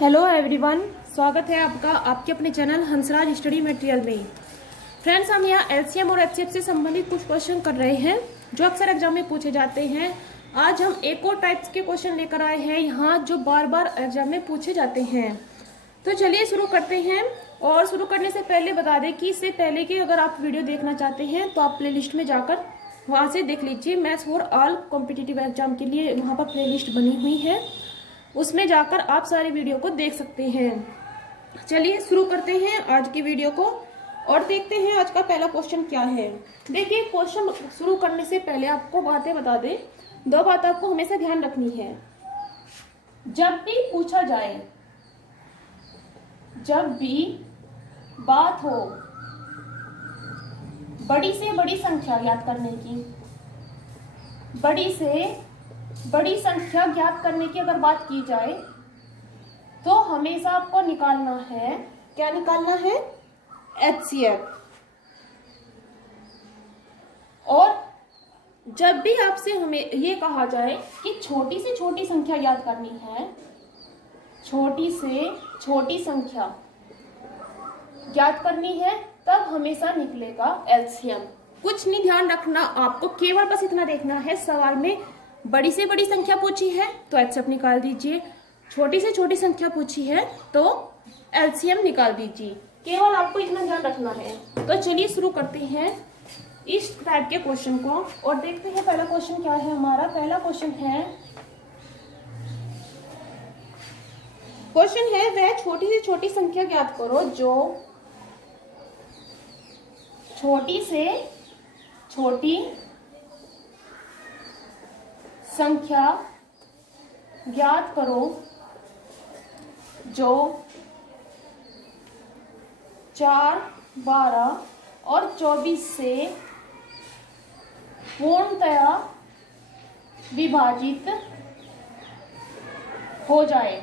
Hello everyone, स्वागत है आपका आपके अपने चैनल हंसराज स्टडी मटेरियल में। फ्रेंड्स, हम यहाँ एलसीएम और एचसीएफ से संबंधित कुछ क्वेश्चन कर रहे हैं जो अक्सर एग्जाम में पूछे जाते हैं। आज हम एक और टाइप्स के क्वेश्चन लेकर आए हैं यहाँ जो बार बार एग्जाम में पूछे जाते हैं। तो चलिए शुरू करते हैं। और शुरू करने से पहले बता दें कि इससे पहले कि अगर आप वीडियो देखना चाहते हैं तो आप प्ले लिस्ट में जाकर वहाँ से देख लीजिए। Maths for all competitive exam के लिए वहाँ पर प्ले लिस्ट बनी हुई है, उसमें जाकर आप सारी वीडियो को देख सकते हैं। चलिए शुरू करते हैं आज की वीडियो को और देखते हैं आज का पहला क्वेश्चन क्या है। देखिए, क्वेश्चन शुरू करने से पहले आपको बातें बता दें। दो बात आपको हमेशा ध्यान रखनी है। जब भी पूछा जाए, जब भी बात हो बड़ी से बड़ी संख्या याद करने की, बड़ी से बड़ी संख्या ज्ञात करने की अगर बात की जाए तो हमेशा आपको निकालना है, क्या निकालना है? एचसीएफ। और जब भी आपसे हमें ये कहा जाए कि छोटी से छोटी संख्या याद करनी है, छोटी से छोटी संख्या ज्ञात करनी है, तब हमेशा निकलेगा एलसीएम। कुछ नहीं ध्यान रखना, आपको केवल बस इतना देखना है, सवाल में बड़ी से बड़ी संख्या पूछी है तो एचसीएफ निकाल दीजिए, छोटी से छोटी संख्या पूछी है तो एलसीएम निकाल दीजिए। केवल आपको इतना ध्यान रखना है। तो चलिए शुरू करते हैं इस टाइप के क्वेश्चन को और देखते हैं पहला क्वेश्चन क्या है हमारा। पहला क्वेश्चन है वह छोटी से छोटी संख्या ज्ञात करो जो छोटी से छोटी संख्या ज्ञात करो जो 4, 12 और 24 से पूर्णतया विभाजित हो जाए।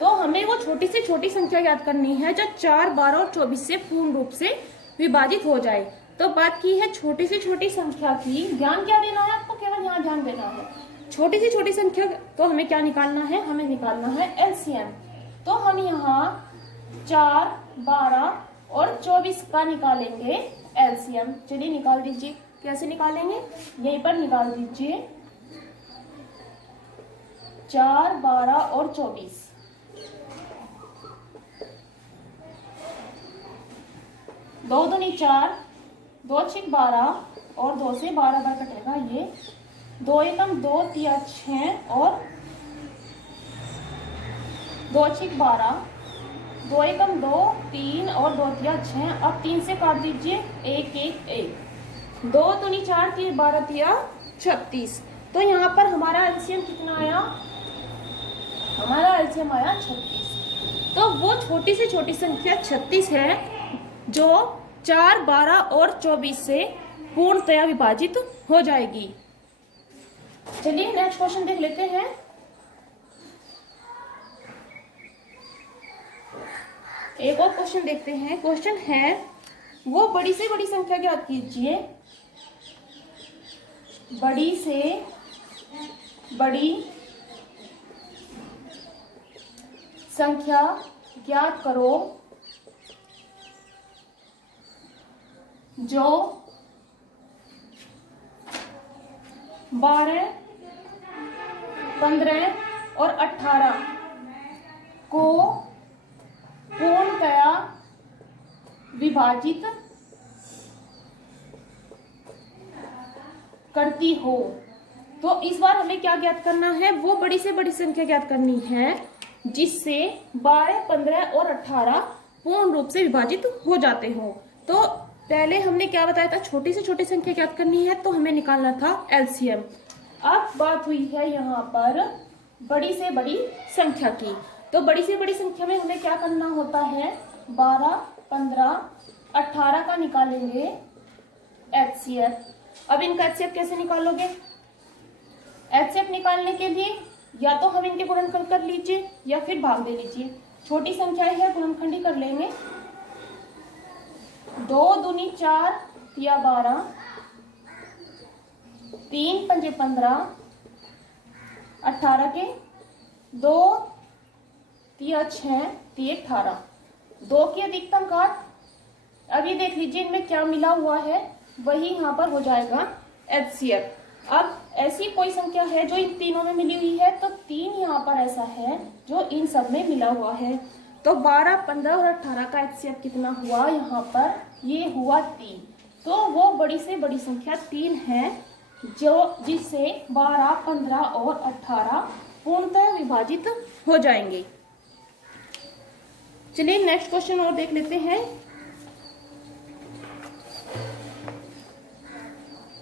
तो हमें वो छोटी से छोटी संख्या याद करनी है जो 4, 12 और 24 से पूर्ण रूप से विभाजित हो जाए। तो बात की है छोटी से छोटी संख्या की। ध्यान क्या देना है आपको? केवल यहाँ ध्यान देना है। छोटी से छोटी संख्या तो हमें क्या निकालना है? हमें निकालना है एलसीएम। तो हम यहाँ 4, 12 और 24 का निकालेंगे एलसीएम। चलिए निकाल दीजिए। कैसे निकालेंगे? यहीं पर निकाल दीजिए। 4, 12 और 24। 2 दूनी 4, 2 छिक 12 और 2 से 12 बार कटेगा ये। 2 एकम 2 तिया 6 और 2 छिक 12, 2 एकम 2 3 और 2 तिया 6। अब 3 से काट दीजिए, 1 1 1। 2 दूनी 4 3 12 तिया 36। तो यहाँ पर हमारा एलसीएम कितना आया? हमारा एलसीएम आया 36। तो वो छोटी से छोटी संख्या 36 है जो 4, 12 और 24 से पूर्णतया विभाजित हो जाएगी। चलिए नेक्स्ट क्वेश्चन देख लेते हैं। एक और क्वेश्चन देखते हैं। क्वेश्चन है वो बड़ी से बड़ी संख्या ज्ञात कीजिए, बड़ी से बड़ी संख्या ज्ञात करो जो 12, 15 और 18 को पूर्णतया विभाजित करती हो। तो इस बार हमें क्या ज्ञात करना है? वो बड़ी से बड़ी संख्या ज्ञात करनी है जिससे 12, 15 और 18 पूर्ण रूप से विभाजित हो जाते हो। तो पहले हमने क्या बताया था? छोटी से छोटी संख्या ज्ञात करनी है तो हमें निकालना था एलसीएम। अब बात हुई है यहाँ पर बड़ी से बड़ी संख्या की। तो बड़ी से बड़ी संख्या में हमें क्या करना होता है? 12, 15, 18 का निकालेंगे एचसीएफ। अब इनका एचसीएफ कैसे निकालोगे? एचसीएफ निकालने के लिए या तो हम इनके गुणनखंड कर लीजिए या फिर भाग दे लीजिए। छोटी संख्या है, गुणनखंड ही कर लेंगे। 2 दूनी 4 या 12, 3 पंजे 15, 18 के 2 तिया 6, तिये 18। 2 की अधिकतम घात, अभी देख लीजिए इनमें क्या मिला हुआ है, वही यहाँ पर हो जाएगा HCF। अब ऐसी कोई संख्या है जो इन तीनों में मिली हुई है, तो 3 यहाँ पर ऐसा है जो इन सब में मिला हुआ है। तो 12, 15 और 18 का HCF कितना हुआ यहाँ पर, ये हुआ 3। तो वो बड़ी से बड़ी संख्या 3 है जो जिससे 12, 15 और 18 पूर्णतः विभाजित हो जाएंगे। चलिए नेक्स्ट क्वेश्चन और देख लेते हैं।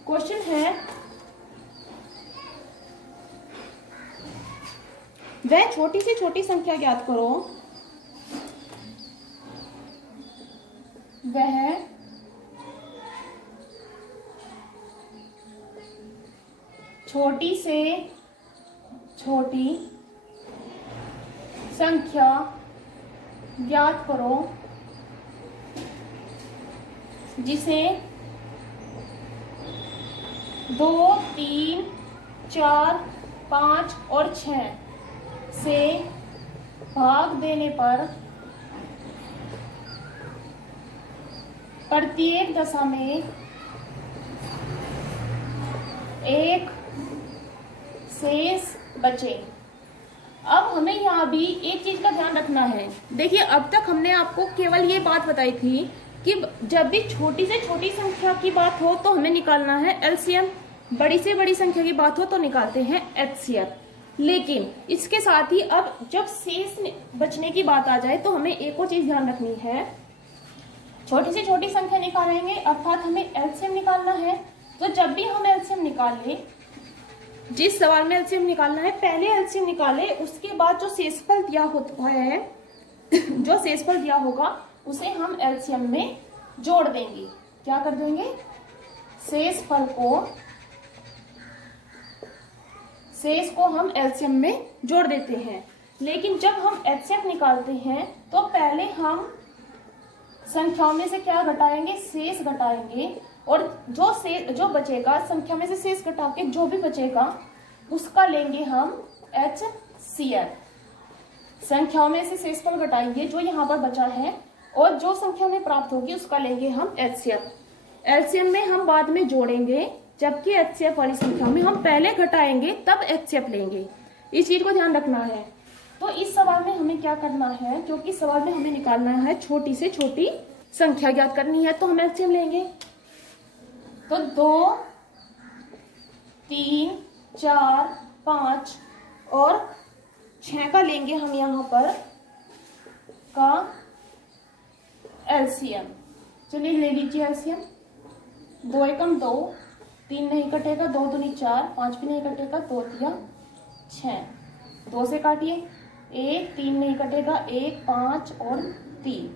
क्वेश्चन है, वह छोटी से छोटी संख्या ज्ञात करो, वह छोटी से छोटी संख्या ज्ञात करो जिसे 2, 3, 4, 5 और 6 से भाग देने पर प्रत्येक दशा में एक शेष बचे। अब हमें यहाँ भी एक चीज का ध्यान रखना है। देखिए अब तक हमने आपको केवल ये बात बताई थी कि जब भी छोटी से छोटी संख्या की बात हो तो हमें निकालना है LCM, बड़ी से बड़ी संख्या की बात हो तो निकालते हैं HCF। लेकिन इसके साथ ही अब जब शेष बचने की बात आ जाए तो हमें एक और चीज ध्यान रखनी है। छोटी से छोटी संख्या निकालेंगे अर्थात हमें LCM निकालना है। तो जब भी हम LCM निकालें, जिस सवाल में LCM निकालना है पहले LCM निकाले, उसके बाद जो शेषफल दिया होता है जो शेषफल दिया होगा उसे हम LCM में जोड़ देंगे। क्या कर देंगे, शेष को हम LCM में जोड़ देते हैं। लेकिन जब हम HCF निकालते हैं तो पहले हम संख्याओं में से क्या घटाएंगे, शेष घटाएंगे, और जो बचेगा संख्या में से शेष घटा के जो भी बचेगा उसका लेंगे हम HCF। संख्याओं में से शेषफल घटाएंगे जो यहाँ पर बचा है, और जो संख्या में प्राप्त होगी उसका लेंगे हम HCF। LCM में हम बाद में जोड़ेंगे, जबकि HCF वाली संख्या में हम पहले घटाएंगे तब HCF लेंगे। इस चीज को ध्यान रखना है। तो इस सवाल में हमें क्या करना है, क्योंकि सवाल में हमें निकालना है छोटी से छोटी संख्या ज्ञात करनी है, तो हम LCM लेंगे। तो 2, 3, 4, 5 और 6 का लेंगे हम यहाँ पर का LCM। चलिए ले लीजिए LCM। 2 एकम 2, 3 नहीं कटेगा, 2 दूनी 4, 5 भी नहीं कटेगा, 2 तिया 6। 2 से काटिए, 1, 3 नहीं कटेगा, 1, 5 और 3।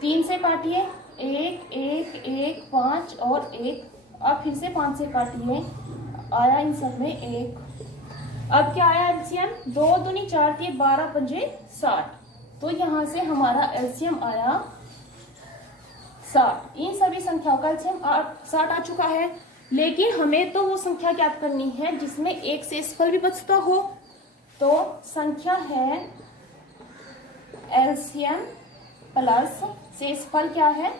3 से काटिए, 1, 1, 1, 5 और 1। अब फिर से 5 से काटिए, आया इन सब में 1। अब क्या आया LCM, 2 दूनी 4 थी, 12 पंजे 60। तो यहाँ से हमारा LCM आया 60। इन सभी संख्याओं का LCM 60 आ चुका है। लेकिन हमें तो वो संख्या ज्ञात करनी है जिसमें एक शेषफल भी बचता हो। तो संख्या है LCM प्लस शेषफल क्या है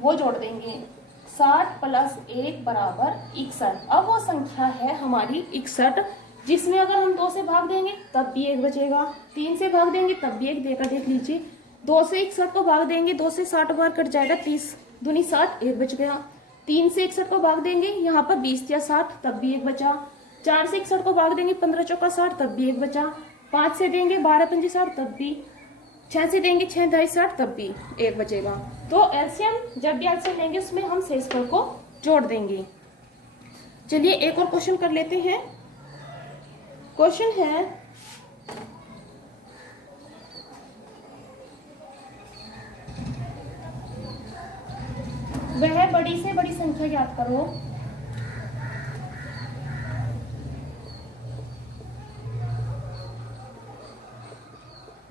वो जोड़ देंगे। 60 प्लस 1 बराबर 61। अब वो संख्या है हमारी 61, जिसमें अगर हम 2 से भाग देंगे तब भी 1 बचेगा, 3 से भाग देंगे तब भी 1 देगा। देख लीजिए, 2 से 61 को भाग देंगे, 2 से 60 बार कट जाएगा, 30 दूनी 60, 1 बच गया। 3 से 61 को भाग देंगे, यहाँ पर 20 या 60 तब भी 1 बचा। 4 से 61 को भाग देंगे, 15 चौका 60 तब भी 1 बचा। 5 से देंगे 12 पंजे 60 तब भी। 6 से देंगे 6 ढाई 60 तब भी 1 बचेगा। तो LCM जब भी LCM लेंगे उसमें हम शेषफल को जोड़ देंगे। चलिए एक और क्वेश्चन कर लेते हैं। क्वेश्चन है, वह बड़ी से बड़ी संख्या ज्ञात करो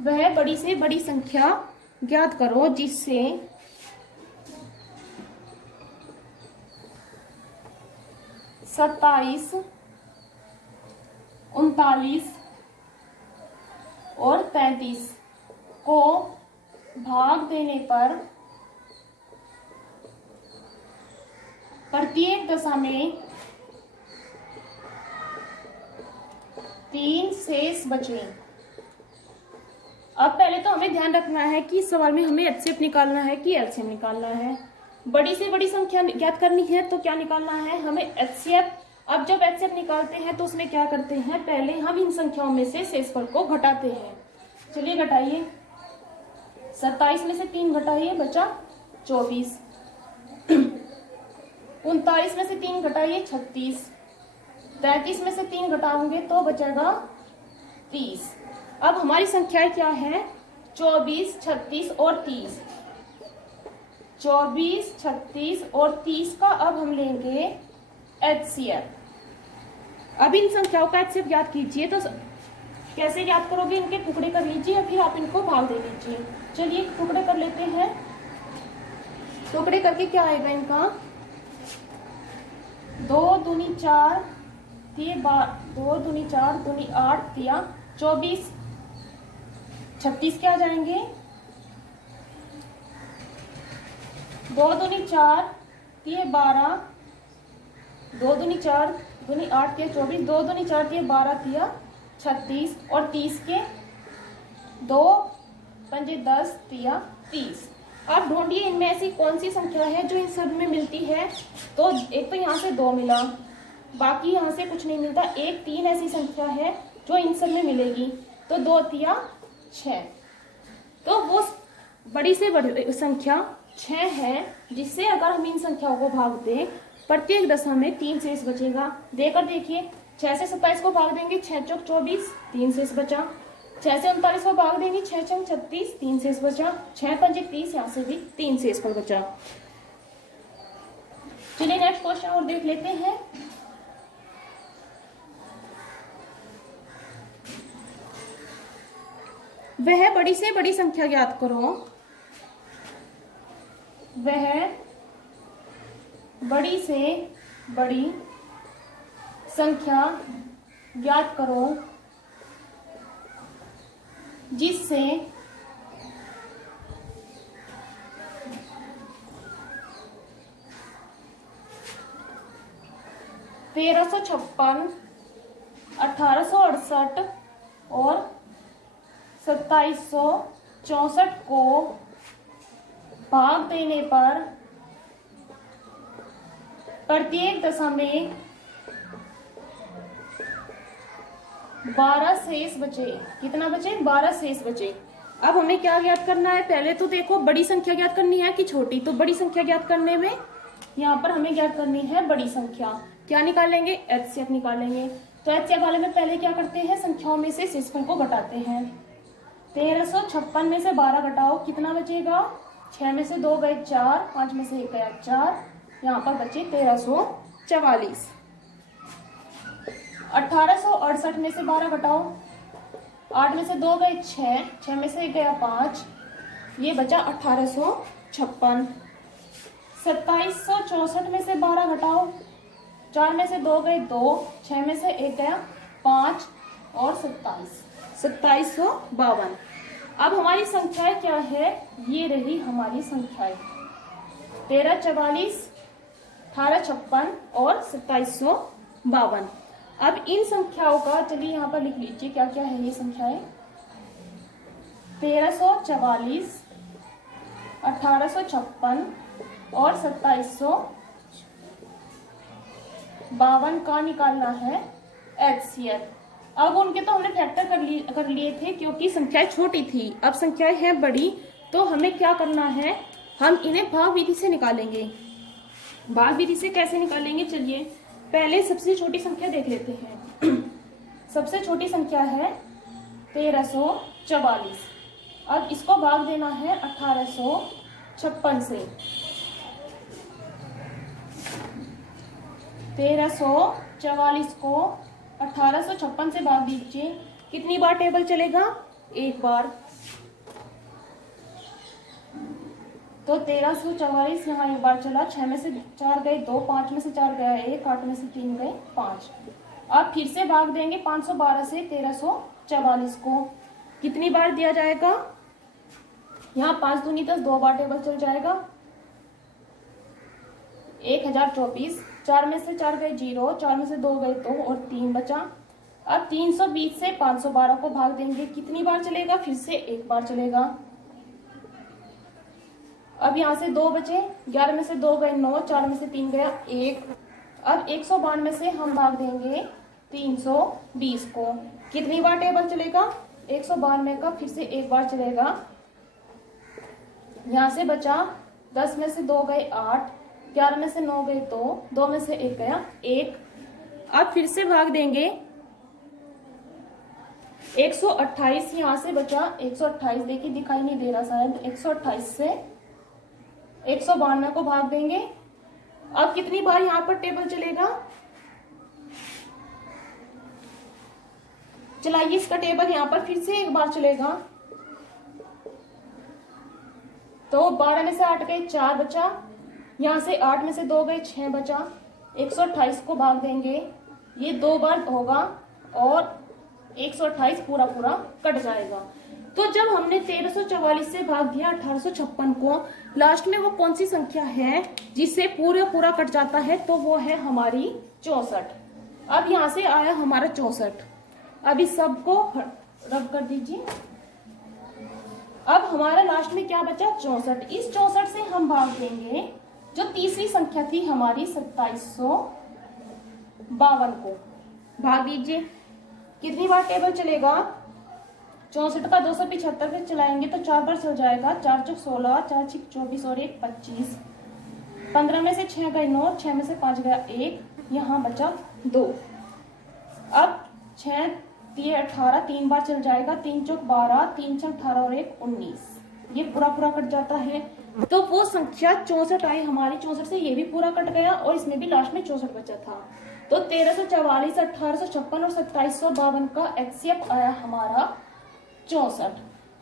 वह बड़ी से बड़ी संख्या ज्ञात करो जिससे 27, 39 और 35 को भाग देने पर प्रत्येक दशा में 3 शेष बचे। अब पहले तो हमें ध्यान रखना है कि इस सवाल में हमें एचसीएफ निकालना है कि एलसीएम निकालना है। बड़ी से बड़ी संख्या ज्ञात करनी है तो क्या निकालना है हमें एचसीएफ। अब जब एचसीएफ निकालते हैं तो उसमें क्या करते हैं, पहले हम इन संख्याओं में से शेषफल को घटाते हैं। चलिए घटाइए, 27 में से 3 घटाइए बचा 24, 39 में से 3 घटाइए 36, 33 में से 3 घटाओगे तो बचेगा 30। अब हमारी संख्याएं क्या है, 24, 36 और 30। 24, 36 और 30 का अब हम लेंगे एचसीएफ। अब इन संख्याओं का एचसीएफ ज्ञात कीजिए। तो कैसे ज्ञात करोगे, इनके टुकड़े कर लीजिए या फिर आप इनको भाग दे लीजिए। चलिए टुकड़े कर लेते हैं। टुकड़े करके क्या आएगा इनका, 2 दूनी 4 दिए 2 दूनी 4 दूनी 8 दिया 24, 36 क्या आ जाएंगे, 2 दूनी 4 दिए 12, 2 दूनी 4 दूनी 8 दिया 24, 2 दूनी 4 दिए 12 दिया 36 और 30 के 2 पंजे 10 दिया 30। अब ढूंढिए इनमें ऐसी कौन सी संख्या है जो इन सब में मिलती है। तो एक तो यहाँ से 2 मिला, बाकी यहाँ से कुछ नहीं मिलता। 1 3 ऐसी संख्या है जो इन सब में मिलेगी, तो 2 दिया 6। तो वो बड़ी से बड़ी संख्या 6 है, जिससे अगर हम इन संख्याओं को भाग दें प्रत्येक दशा में 3 शेष बचेगा। देकर देखिए, 6 से 27 को भाग देंगे 6 चौक 24, 3 शेष बचा। 6 से 39 को भाग देंगे 6 चौक 36, 3 शेष बचा। 6 पंजे 30, यहाँ से भी 3 शेष पर बचा। चलिए नेक्स्ट क्वेश्चन और देख लेते हैं। वह बड़ी से बड़ी संख्या ज्ञात करो। वह बड़ी से बड़ी संख्या ज्ञात करो जिससे तेरह सौ 1868 और 2764 को भाग देने पर प्रत्येक दशा में 12 शेष बचे। कितना बचे, 12 शेष बचे। अब हमें क्या ज्ञात करना है, पहले तो देखो बड़ी संख्या ज्ञात करनी है कि छोटी। तो बड़ी संख्या ज्ञात करने में यहाँ पर हमें ज्ञात करनी है बड़ी संख्या। क्या निकालेंगे, एचसीएफ निकालेंगे। तो एचसीएफ वाले में पहले क्या करते हैं, संख्याओं में से शेषफल को घटाते हैं। 1356 में से 12 घटाओ, कितना बचेगा, 6 में से 2 गए 4, 5 में से 1 गया 4, यहाँ पर बचे 1344। 1868 में से 12 घटाओ, 8 में से 2 गए 6, 6 में से 1 गया 5, ये बचा 1856। 2764 में से 12 घटाओ, 4 में से 2 गए 2, 6 में से 1 गया 5 और 2752। अब हमारी संख्याएं क्या है, ये रही हमारी संख्याएं 1344, 1856 और 2752। अब इन संख्याओं का चलिए यहाँ पर लिख लीजिए क्या क्या है ये संख्याएं। 1344, 1856 और 2752 का निकालना है एचसीएफ। अब उनके तो हमने फैक्टर कर लिए थे क्योंकि संख्याएं छोटी थी। अब संख्याएं हैं बड़ी, तो हमें क्या करना है, हम इन्हें भाग विधि से निकालेंगे। भाग विधि से कैसे निकालेंगे, चलिए पहले सबसे छोटी संख्या देख लेते हैं। सबसे छोटी संख्या है 1344। अब इसको भाग देना है 1856 से। 1344 को 1856 से भाग दीजिए, कितनी बार टेबल चलेगा, एक बार। तो 1344 यहाँ एक बार चला, 6 में से 4 गए 2, 5 में से 4 गया 1, 8 में से 3 गए 5। अब फिर से भाग देंगे 512 से 1344 को। कितनी बार दिया जाएगा? यहाँ 5 दूनी 10, 2 बार टेबल चल जाएगा। 1024, 4 में से 4 गए 0, 4 में से 2 गए 2 और 3 बचा। अब 320 से 512 को भाग देंगे, कितनी बार चलेगा? फिर से 1 बार चलेगा। अब यहाँ से 2 बचे, 11 में से 2 गए 9, 4 में से 3 गया 1। अब 192 से हम भाग देंगे 320 को, कितनी बार टेबल चलेगा? 192 का फिर से 1 बार चलेगा। यहाँ से बचा 10 में से 2 गए 8, 11 में से 9 गए 2, 2 में से 1 गया 1। अब फिर से भाग देंगे 128, यहाँ से बचा 128, देखिए दिखाई नहीं दे रहा शायद। 128 से 192 को भाग देंगे। अब कितनी बार यहाँ पर टेबल चलेगा? चलाइए इसका टेबल, यहाँ पर फिर से 1 बार चलेगा। तो 12 में से 8 गए 4 बचा, यहाँ से 8 में से 2 गए 6 बचा। 128 को भाग देंगे, ये 2 बार होगा और 128 पूरा पूरा कट जाएगा। तो जब हमने 1344 से भाग दिया 1856 को, लास्ट में वो कौन सी संख्या है जिससे पूरा पूरा कट जाता है? तो वो है हमारी 64। अब यहाँ से आया हमारा 64। अब इस सब को रब कर दीजिए। अब हमारा लास्ट में क्या बचा? 64। इस 64 से हम भाग देंगे जो तीसरी संख्या थी हमारी 2752 को, भाग दीजिए। कितनी बार टेबल चलेगा? 64 का 275 से चलाएंगे तो 4 बार चल जाएगा। 4 चौक 16, 4 छिक 24 और 1 25। 15 में से 6 गए 9, 6 में से 5 गया 1, यहाँ बचा 2। अब 6 3 18, 3 बार चल जाएगा। 3 चौक 12, 3 छक 18 और 1 19, ये पूरा पूरा कट जाता है। तो वो संख्या 64 आई हमारी। 64 से ये भी पूरा कट गया और इसमें भी लास्ट में 64 बचा था। तो 1344, 1856 और 2752 का एचसीएफ आया हमारा 64।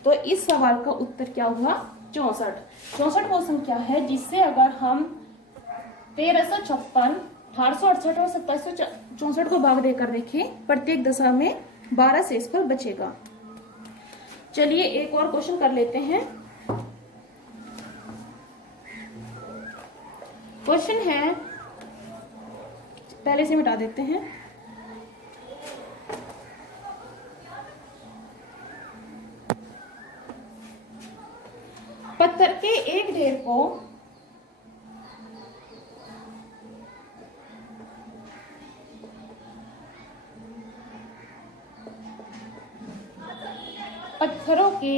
तो इस सवाल का उत्तर क्या हुआ? 64। 64 वो संख्या है जिससे अगर हम 1356, 1868 और 2764 को भाग देकर देखें, प्रत्येक दशा में 12 शेषफल बचेगा। चलिए एक और क्वेश्चन कर लेते हैं। क्वेश्चन है, पहले से मिटा देते हैं। पत्थर के एक ढेर को पत्थरों के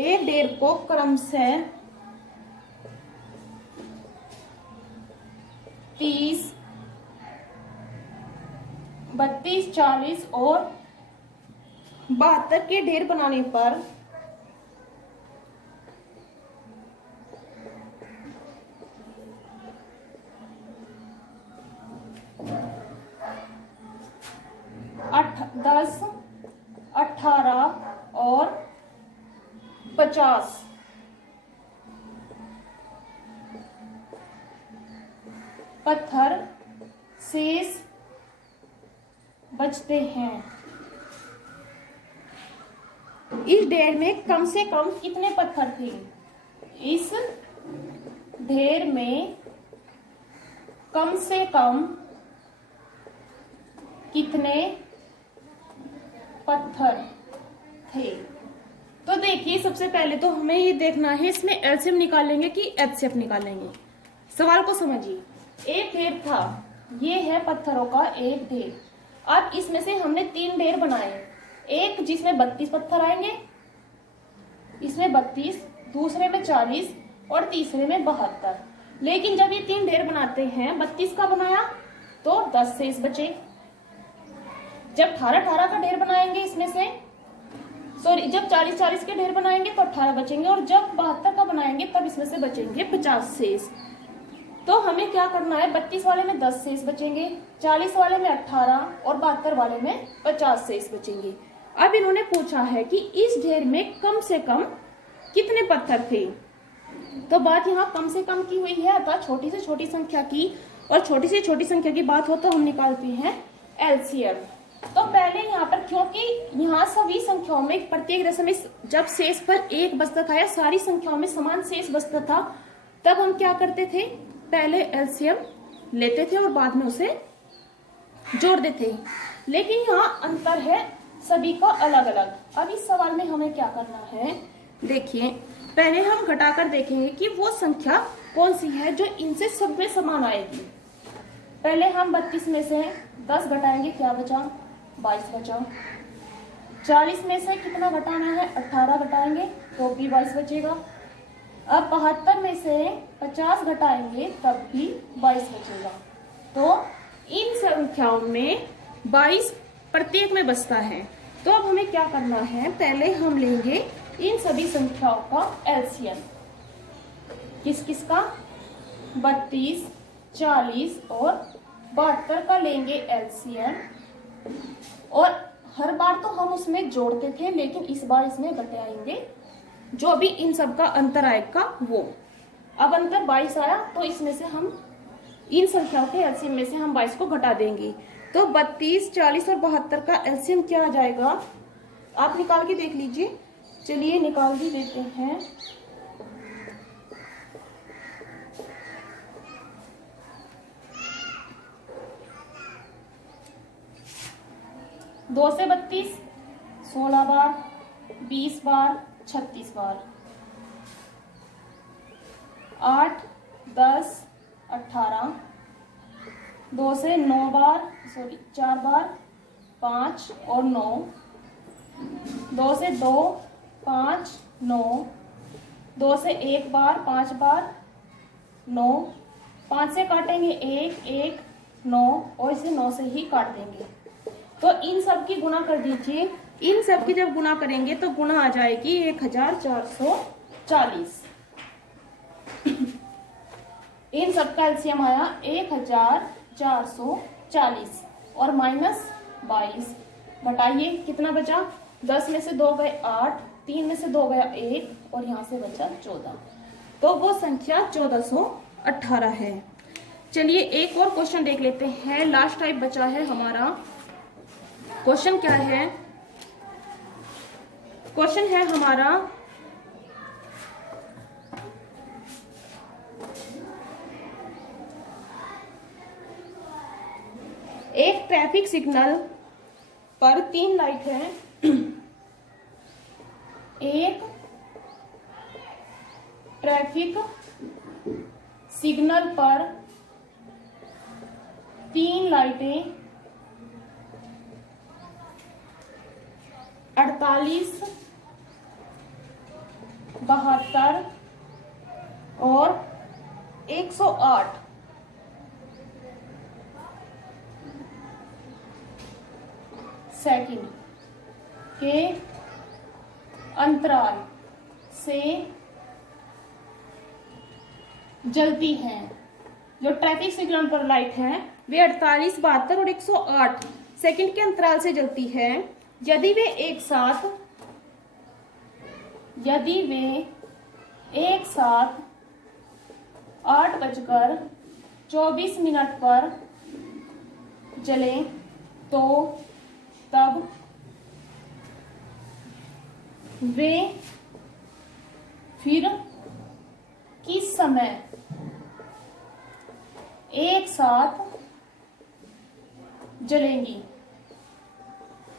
एक ढेर को क्रमशः 30, 32, 40 और 72 के ढेर बनाने पर दस, 18 और 50 पत्थर शेष बचते हैं। इस ढेर में कम से कम कितने पत्थर थे? इस ढेर में कम से कम कितने पत्थर थे? तो देखिए, सबसे पहले तो हमें ये देखना है इसमें एलसीएम निकालेंगे कि एचसीएफ निकालेंगे। सवाल को समझिए। एक ढेर था, ये है पत्थरों का एक ढेर। अब इसमें से हमने 3 ढेर बनाए, एक जिसमें 32 पत्थर आएंगे, इसमें 32, दूसरे में 40 और तीसरे में 72। लेकिन जब ये 3 ढेर बनाते हैं, 32 का बनाया तो 10 शेष बचे। जब 18 का ढेर बनाएंगे इसमें से, सॉरी, जब 40 के ढेर बनाएंगे तो 18 बचेंगे और जब 72 का बनाएंगे तब इसमें से बचेंगे 50 शेष। तो हमें क्या करना है? 32 वाले में 10 शेष बचेंगे, 40 वाले में 18 और 72 वाले में 50 शेष बचेंगे। अब इन्होंने पूछा है कि इस ढेर में कम से कम कितने पत्थर थे। तो बात यहाँ कम से कम की हुई है, अर्थात छोटी से छोटी संख्या की, और छोटी से छोटी संख्या की बात हो तो हम निकालते हैं एलसीएम। तो पहले यहाँ पर, क्योंकि यहाँ सभी संख्याओं में प्रत्येक दशमलव में जब शेष पर एक बचता था या सारी संख्याओं में समान शेष बचता था, तब हम क्या करते थे, पहले एलसीएम लेते थे और बाद में उसे जोड़ देते थे। लेकिन यहाँ अंतर है सभी का अलग अलग। अब इस सवाल में हमें क्या करना है, देखिए पहले हम घटाकर देखेंगे कि वो संख्या कौन सी है जो इनसे सब में समान आएगी। पहले हम 32 में से 10 घटाएंगे, क्या बचा, 22 बचा। 40 में से कितना घटाना है, 18 घटाएंगे तो भी 22 बचेगा। अब 72 में से 50 घटाएंगे तब भी 22 बचेगा। तो इन संख्याओं में 22 प्रत्येक में बचता है। तो अब हमें क्या करना है, पहले हम लेंगे इन सभी संख्याओं का एलसीएम। किस किस का, 32, 40 और 72 का लेंगे एलसीएम। और हर बार तो हम उसमें जोड़ते थे, लेकिन इस बार इसमें घटाएंगे, जो भी इन सब का अंतर आएगा वो। अब अंतर 22 आया तो इसमें से हम इन संख्याओं के एलसीएम में से हम 22 को घटा देंगे। तो 32, 40 और 72 का एलसीएम क्या आ जाएगा, आप निकाल के देख लीजिए। चलिए निकाल भी देते हैं। दो से 32 16 बार, 20 बार, 36 बार, 8, 10, 18, 2 से 9 बार, 4 बार, 5 और 9, 2 से 2, 5, 9, 2 से 1 बार, 5 बार, 9, 5 से काटेंगे 1, 1, 9 और इसे 9 से ही काट देंगे। तो इन सब की गुणा कर दीजिए। इन सब की जब गुणा करेंगे तो गुणा आ जाएगी 1440। इन सब का एलसीएम आया 1440 और माइनस 22 घटाइए, कितना बचा, 10 में से 2 गए 8, 3 में से 2 गया 1 और यहाँ से बचा 14। तो वो संख्या 1418 है। चलिए एक और क्वेश्चन देख लेते हैं, लास्ट टाइप बचा है हमारा। क्वेश्चन क्या है, क्वेश्चन है हमारा एक ट्रैफिक सिग्नल पर 3 लाइट है। एक ट्रैफिक सिग्नल पर 3 लाइटें 48, 72 और 108 सेकंड के अंतराल से जलती हैं। जो ट्रैफिक सिग्नल पर लाइट है वे 48, 72 और 108 सेकंड के अंतराल से जलती है। यदि वे एक साथ 8:24 पर जलें तो तब वे फिर किस समय एक साथ जलेंगी।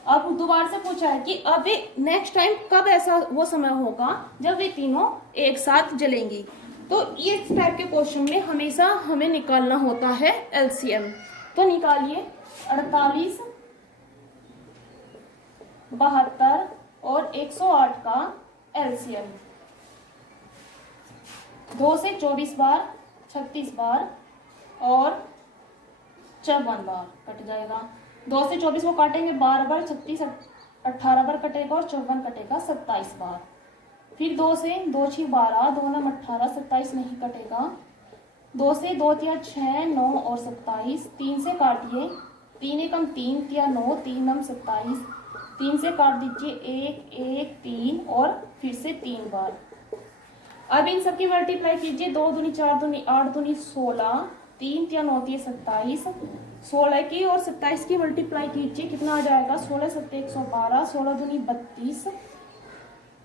अब दोबारा से पूछा है कि अब वे नेक्स्ट टाइम कब ऐसा वो समय होगा जब वे तीनों एक साथ जलेंगी। तो इस टाइप के क्वेश्चन में हमेशा हमें निकालना होता है एलसीएम। तो निकालिए 48, 72 और 108 का एलसीएम। 2 से 24 बार, 36 बार और 54 बार कट जाएगा। 2 से 24 को काटेंगे 12 बार, 36 18 बार कटेगा और 54 कटेगा 27 बार। फिर 2 से 2 6 12, 2 9 18, 27 नहीं कटेगा। 2 से 2 तिया 6, 9 और 27, 3 से काट दिए, 3 एकम 3 तिया 9, 3 नम 27, 3 से काट दीजिए 1 1 3 और फिर से 3 बार। अब इन सबकी मल्टीप्लाई कीजिए, 2 दूनी 4 दूनी 8 दूनी 16, 3 तिया 9 तिया 27, 16 की और 27 की मल्टीप्लाई कीजिए, कितना आ जाएगा? 16 7 112, 16 दूनी 32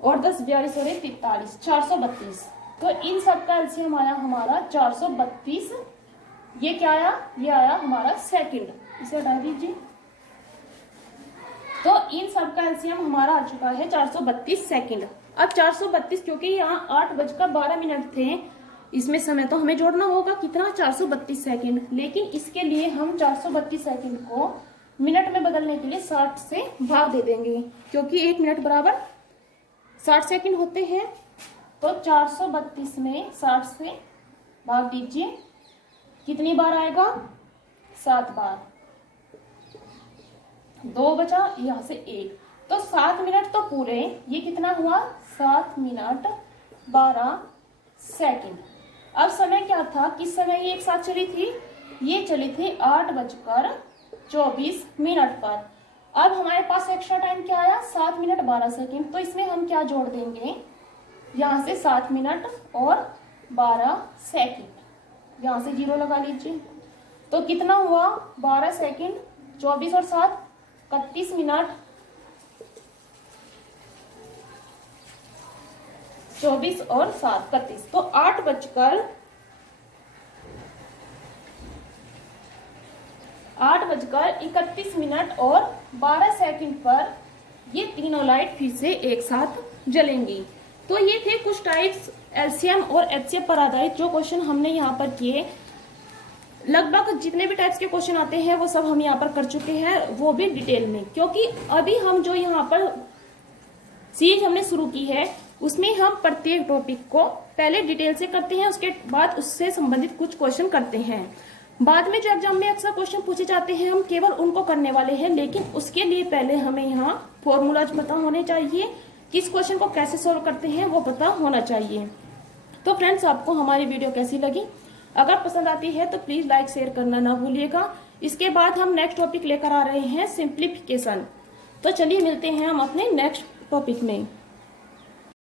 और 10 42 और 43, 432। तो इन सब का एलसीएम आया हमारा 432। ये क्या आया? ये आया हमारा सेकंड। इसे हटा दीजिए। तो इन सब का एलसीएम हमारा आ चुका है 432 सेकंड। अब 432, क्योंकि यहाँ 8:12 थे, इसमें समय तो हमें जोड़ना होगा, कितना? 432 सेकंड। लेकिन इसके लिए हम 432 सेकंड को मिनट में बदलने के लिए 60 से भाग दे देंगे, क्योंकि 1 मिनट बराबर 60 सेकंड होते हैं। तो 432 में 60 से भाग दीजिए, कितनी बार आएगा? 7 बार। 2 बचा, यहाँ से 1, तो 7 मिनट तो पूरे। ये कितना हुआ? 7 मिनट 12 सेकंड। अब समय क्या था? किस समय ये एक साथ चली थी? ये चली थी 8:24 पर। अब हमारे पास एक्स्ट्रा टाइम क्या आया? 7 मिनट 12 सेकंड। तो इसमें हम क्या जोड़ देंगे? यहाँ से 7 मिनट और 12 सेकंड, यहाँ से 0 लगा लीजिए। तो कितना हुआ? 12 सेकंड, 24 और 7 31 मिनट, 24 और 7 31। तो 8:31 और 12 सेकंड पर ये तीनों लाइट फिर से एक साथ जलेंगी। तो ये थे कुछ टाइप्स एलसीएम और एचसीएफ पर आधारित जो क्वेश्चन हमने यहाँ पर किए। लगभग जितने भी टाइप्स के क्वेश्चन आते हैं वो सब हम यहाँ पर कर चुके हैं, वो भी डिटेल में, क्योंकि अभी हम जो यहाँ पर सीरीज हमने शुरू की है उसमें हम प्रत्येक टॉपिक को पहले डिटेल से करते हैं, उसके बाद उससे संबंधित कुछ क्वेश्चन करते हैं। बाद में जो एग्जाम में अक्सर क्वेश्चन पूछे जाते हैं हम केवल उनको करने वाले हैं, लेकिन उसके लिए पहले हमें यहाँ फॉर्मूलाज पता होने चाहिए, किस क्वेश्चन को कैसे सोल्व करते हैं वो पता होना चाहिए। तो फ्रेंड्स, आपको हमारी वीडियो कैसी लगी? अगर पसंद आती है तो प्लीज लाइक शेयर करना ना भूलिएगा। इसके बाद हम नेक्स्ट टॉपिक लेकर आ रहे हैं सिंप्लीफिकेशन। तो चलिए मिलते हैं हम अपने नेक्स्ट टॉपिक में।